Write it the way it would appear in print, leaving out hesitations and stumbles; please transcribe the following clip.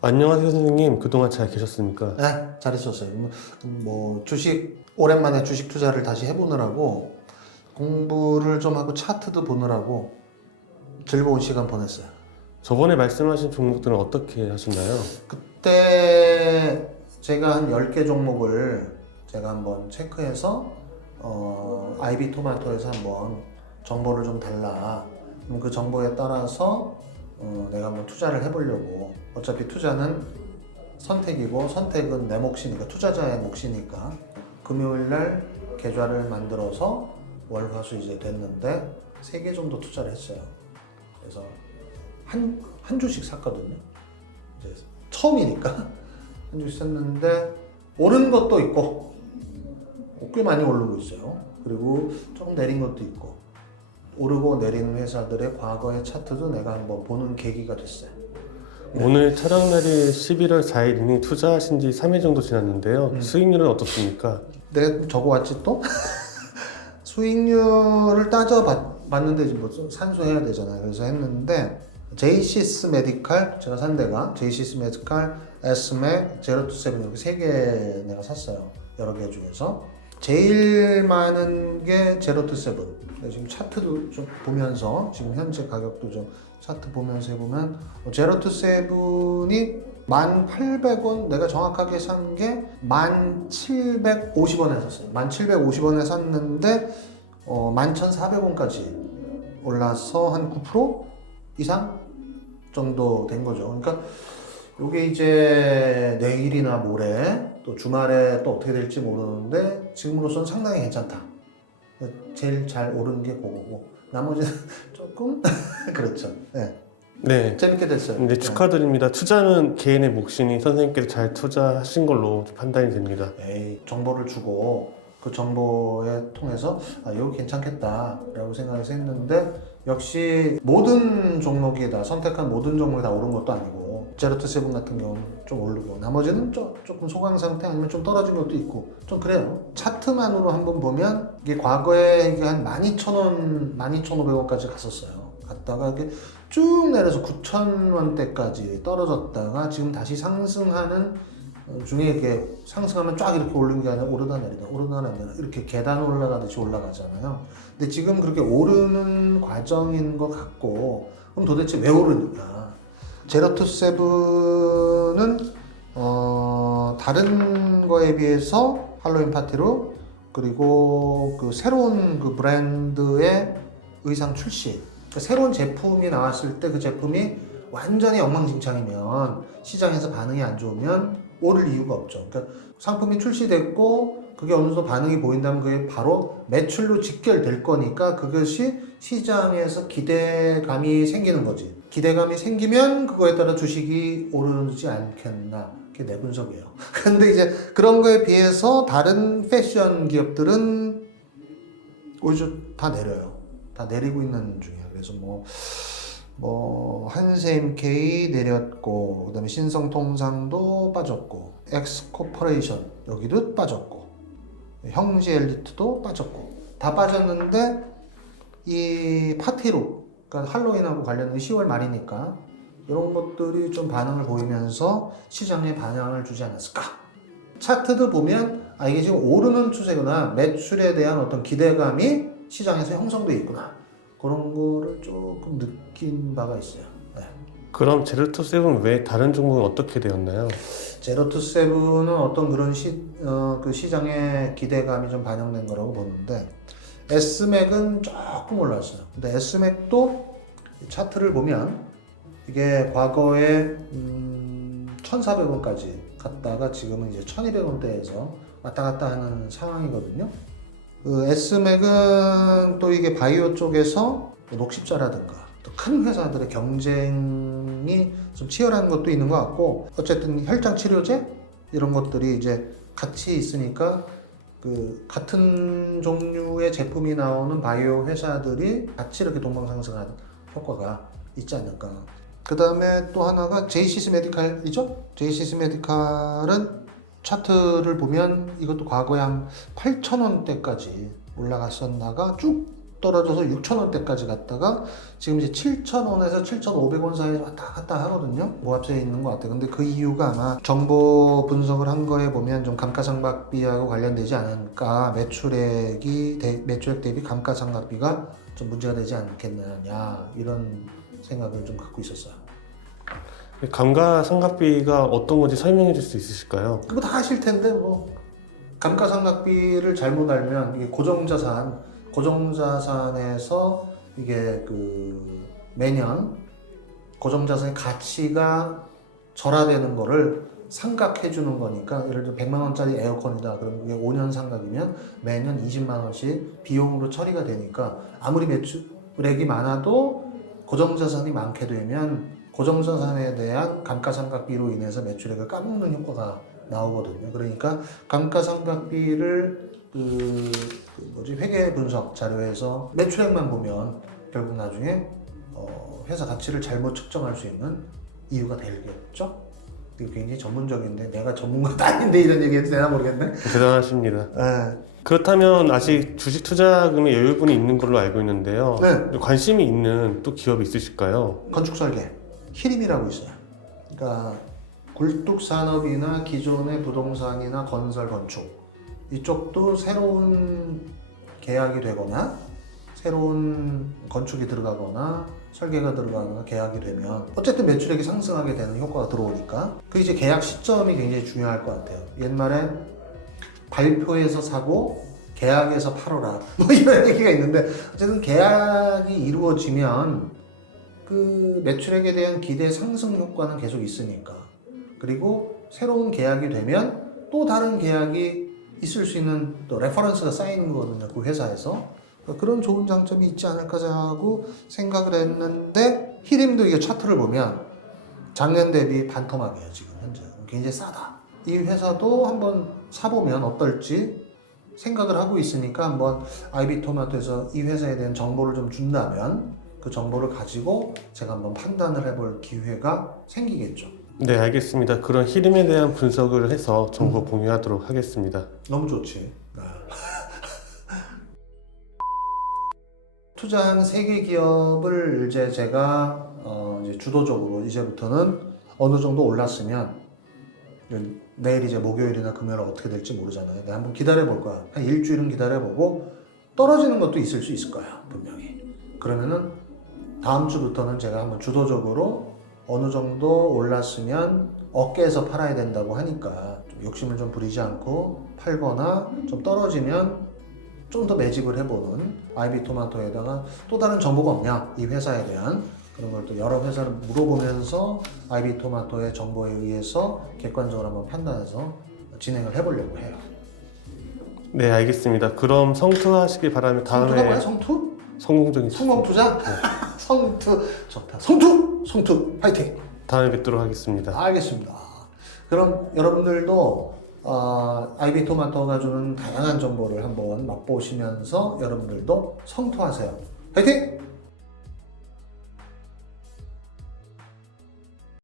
안녕하세요 선생님. 그동안 잘 계셨습니까? 네, 잘했었어요. 주식, 오랜만에 주식 투자를 다시 해보느라고 공부를 좀 하고 차트도 보느라고 즐거운 시간 보냈어요. 저번에 말씀하신 종목들은 어떻게 하셨나요? 그때 제가 한 10개 종목을 제가 한번 체크해서 IB 토마토에서 한번 정보를 좀 달라. 그럼 그 정보에 따라서 내가 한번 투자를 해보려고. 어차피 투자는 선택이고 선택은 내 몫이니까, 투자자의 몫이니까 금요일날 계좌를 만들어서 월화수 이제 됐는데 3개 정도 투자를 했어요. 그래서 한 주씩 샀거든요. 이제 처음이니까 한 주씩 샀는데 오른 것도 있고 꽤 많이 오르고 있어요. 그리고 조금 내린 것도 있고, 오르고 내리는 회사들의 과거의 차트도 내가 한번 보는 계기가 됐어요. 오늘 촬영 날이 11월 4일이니 투자하신 지 3일 정도 지났는데요. 수익률은 어떻습니까? 내가 적어왔지 또? 수익률을 따져봤는데 이제 뭐 산수해야 되잖아요. 그래서 했는데 제이시스 메디칼, 제가 산 데가 제이시스 메디칼, 에스맥, 제로투세븐 이렇게 3개 내가 샀어요. 여러 개 중에서 제일 많은 게 제로투세븐. 지금 차트도 좀 보면서, 지금 현재 가격도 좀 차트 보면서 해보면 제로투세븐이 1,800원, 내가 정확하게 산 게 1,750원에 샀어요. 1,750원에 샀는데 11,400원까지 올라서 한 9% 이상 정도 된 거죠. 그러니까 이게 이제 내일이나 모레 또 주말에 또 어떻게 될지 모르는데 지금으로서는 상당히 괜찮다. 제일 잘 오른 게 그거고 나머지는 조금 그렇죠. 네. 네. 재밌게 됐어요. 네, 축하드립니다. 투자는 개인의 몫이니 선생님께서 잘 투자하신 걸로 판단이 됩니다. 에이, 정보를 주고 그 정보에 통해서 이거 괜찮겠다라고 생각해서 했는데, 역시 모든 종목이 다, 선택한 모든 종목이 다 오른 것도 아니고 제로투세븐 같은 경우는 좀 오르고 나머지는 조금 소강 상태 아니면 좀 떨어진 것도 있고 좀 그래요. 차트만으로 한번 보면 이게 과거에 이게 한 12,000원, 12,500원까지 갔었어요. 갔다가 이게 쭉 내려서 9,000원대까지 떨어졌다가 지금 다시 상승하는 중에, 이렇게 상승하면 쫙 이렇게 오르는 게 아니라 오르다 내리다 오르다 내리다 이렇게 계단 올라가듯이 올라가잖아요. 근데 지금 그렇게 오르는 과정인 것 같고, 그럼 도대체 왜 오르느냐? 제로투세븐은 다른 거에 비해서 할로윈 파티로, 그리고 그 새로운 그 브랜드의 의상 출시, 그러니까 새로운 제품이 나왔을 때 그 제품이 완전히 엉망진창이면, 시장에서 반응이 안 좋으면 오를 이유가 없죠. 그러니까 상품이 출시됐고 그게 어느 정도 반응이 보인다면 그게 바로 매출로 직결될 거니까, 그것이 시장에서 기대감이 생기는 거지. 기대감이 생기면 그거에 따라 주식이 오르지 않겠나. 그게 내 분석이에요. 근데 이제 그런 거에 비해서 다른 패션 기업들은 오히려 다 내려요. 다 내리고 있는 중이야. 그래서 한세임K 내렸고, 그 다음에 신성통상도 빠졌고, 엑스코퍼레이션 여기도 빠졌고, 형제엘리트도 빠졌고, 다 빠졌는데 이 파티로, 그러니까 할로윈하고 관련된 10월 말이니까 이런 것들이 좀 반응을 보이면서 시장에 반향을 주지 않았을까. 차트도 보면 이게 지금 오르는 추세구나, 매출에 대한 어떤 기대감이 시장에서 형성되어 있구나, 그런 거를 조금 느낀 바가 있어요. 네. 그럼 제로투세븐 외에 다른 종목은 어떻게 되었나요? 제로투세븐은 어떤 그런 그 시장의 기대감이 좀 반영된 거라고 보는데, 에스맥은 조금 올랐어요. 근데 에스맥도 차트를 보면 이게 과거에 1,400원까지 갔다가 지금은 이제 1,200원대에서 왔다 갔다 하는 상황이거든요. 그 에스맥은 또 이게 바이오 쪽에서 녹십자라든가 또 큰 회사들의 경쟁이 좀 치열한 것도 있는 것 같고, 어쨌든 혈장 치료제 이런 것들이 이제 같이 있으니까 그 같은 종류의 제품이 나오는 바이오 회사들이 같이 이렇게 동방상승하는 효과가 있지 않을까. 그 다음에 또 하나가 제이시스 메디칼이죠. 제이시스 메디칼은 차트를 보면 이것도 과거에 한 8,000원대까지 올라갔었다가 쭉 떨어져서 6,000원대까지 갔다가 지금 이제 7,000원에서 7,500원 사이에 왔다 갔다 하거든요. 모합세에 있는 것 같아요. 근데 그 이유가 아마 정보 분석을 한 거에 보면 좀 감가상각비하고 관련되지 않을까, 매출액 대비 감가상각비가 좀 문제가 되지 않겠느냐, 이런 생각을 좀 갖고 있었어요. 감가상각비가 어떤 건지 설명해 줄 수 있으실까요? 그거 다 아실 텐데 뭐 감가상각비를 잘못 알면 이게 고정자산에서 이게 그 매년 고정자산의 가치가 절하되는 거를 상각해 주는 거니까, 예를 들어 100만 원짜리 에어컨이다 그러면 그게 5년 상각이면 매년 20만 원씩 비용으로 처리가 되니까, 아무리 매출액이 많아도 고정자산이 많게 되면 고정자산에 대한 감가상각비로 인해서 매출액을 까먹는 효과가 나오거든요. 그러니까 감가상각비를 회계 분석 자료에서 매출액만 보면 결국 나중에 회사 가치를 잘못 측정할 수 있는 이유가 되겠죠. 이게 굉장히 전문적인데 내가 전문가도 아닌데 이런 얘기 해도 되나 모르겠네. 대단하십니다. 네. 그렇다면 아직 주식 투자금에 여유분이 있는 걸로 알고 있는데요. 네. 관심이 있는 또 기업이 있으실까요? 건축설계 히림이라고 있어요. 그러니까 굴뚝산업이나 기존의 부동산이나 건설 건축 이쪽도 새로운 계약이 되거나 새로운 건축이 들어가거나 설계가 들어가거나 계약이 되면 어쨌든 매출액이 상승하게 되는 효과가 들어오니까 그 이제 계약 시점이 굉장히 중요할 것 같아요. 옛말에 발표해서 사고 계약해서 팔아라 뭐 이런 얘기가 있는데, 어쨌든 계약이 이루어지면 그 매출액에 대한 기대 상승 효과는 계속 있으니까, 그리고 새로운 계약이 되면 또 다른 계약이 있을 수 있는 또 레퍼런스가 쌓이는 거거든요, 그 회사에서. 그런 좋은 장점이 있지 않을까 하고 생각을 했는데, 히림도 이게 차트를 보면 작년 대비 반토막이에요. 지금 현재 굉장히 싸다. 이 회사도 한번 사보면 어떨지 생각을 하고 있으니까, 한번 아이비토마토에서 이 회사에 대한 정보를 좀 준다면 그 정보를 가지고 제가 한번 판단을 해볼 기회가 생기겠죠. 네, 알겠습니다. 그런 히림에 대한 분석을 해서 정보 공유하도록 하겠습니다. 너무 좋지. 투자한 3개 기업을 이제 제가 이제 주도적으로 이제부터는 어느 정도 올랐으면, 내일 이제 목요일이나 금요일 어떻게 될지 모르잖아요. 내가 한번 기다려 볼 거야. 한 일주일은 기다려 보고 떨어지는 것도 있을 수 있을 거야, 분명히. 그러면은 다음 주부터는 제가 한번 주도적으로 어느 정도 올랐으면 어깨에서 팔아야 된다고 하니까 좀 욕심을 좀 부리지 않고 팔거나, 좀 떨어지면 좀 더 매집을 해보는, 아이비토마토에다가 또 다른 정보가 없냐, 이 회사에 대한 그런 걸 또 여러 회사를 물어보면서 아이비토마토의 정보에 의해서 객관적으로 한번 판단해서 진행을 해보려고 해요. 네, 알겠습니다. 그럼 성투하시길 바라며 성투가 다음에 뭐야? 성투? 성공적인 성공 투자? 성투 좋다. 성투 파이팅. 다음에 뵙도록 하겠습니다. 알겠습니다. 그럼 여러분들도 아이비토마토가 주는 다양한 정보를 한번 맛보시면서 여러분들도 성투하세요. 파이팅!